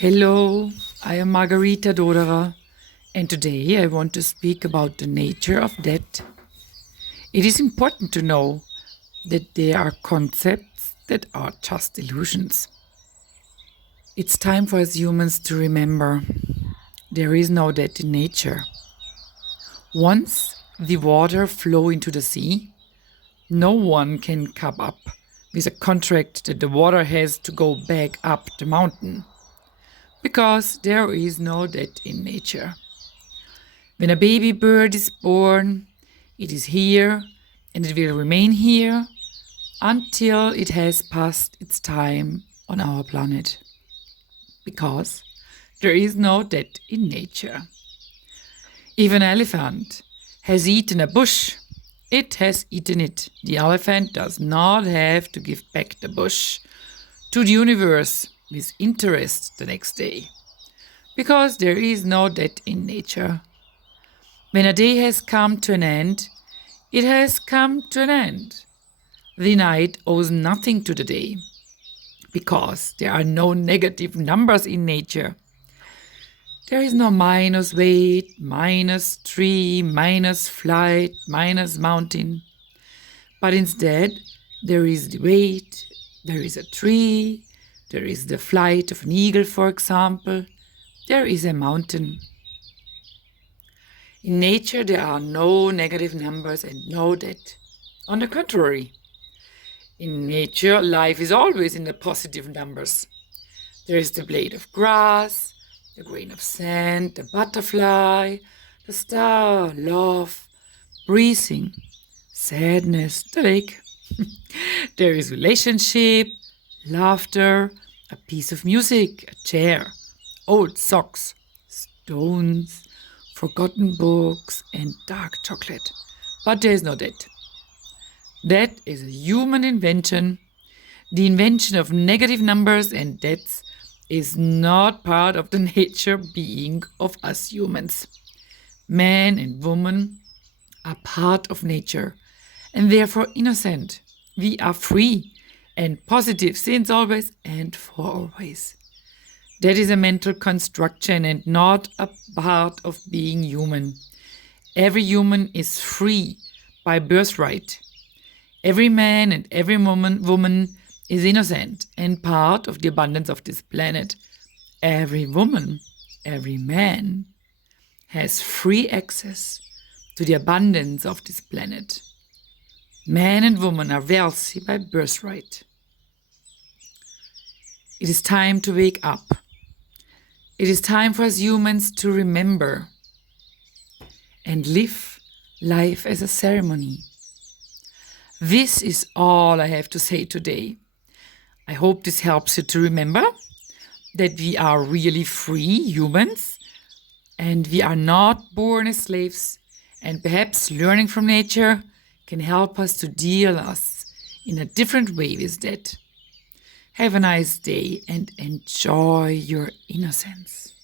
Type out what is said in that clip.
Hello, I am Margarita Doderer, and today I want to speak about the nature of debt. It is important to know that there are concepts that are just illusions. It's time for us humans to remember there is no debt in nature. Once the water flow into the sea, no one can come up with a contract that the water has to go back up the mountain, because there is no debt in nature. When a baby bird is born, it is here and it will remain here until it has passed its time on our planet, because there is no debt in nature. If an elephant has eaten a bush, it has eaten it. The elephant does not have to give back the bush to the universe with interest the next day, because there is no debt in nature. When a day has come to an end, it has come to an end. The night owes nothing to the day, because there are no negative numbers in nature. There is no minus weight, minus tree, minus flight, minus mountain. But instead, there is the weight, there is a tree, there is the flight of an eagle, for example. There is a mountain. In nature, there are no negative numbers and no debt. On the contrary, in nature, life is always in the positive numbers. There is the blade of grass, the grain of sand, the butterfly, the star, love, breathing, sadness, the lake. There is relationship, laughter, a piece of music, a chair, old socks, stones, forgotten books, and dark chocolate. But there is no debt. That is a human invention. The invention of negative numbers and debts is not part of the nature being of us humans. Man and woman are part of nature and therefore innocent. We are free and positive since always and for always. That is a mental construction and not a part of being human. Every human is free by birthright. Every man and every woman is innocent and part of the abundance of this planet. Every woman, every man has free access to the abundance of this planet. Man and woman are wealthy by birthright. It is time to wake up. It is time for us humans to remember and live life as a ceremony. This is all I have to say today. I hope this helps you to remember that we are really free humans and we are not born as slaves, and perhaps learning from nature can help us to deal us in a different way with that. Have a nice day and enjoy your innocence.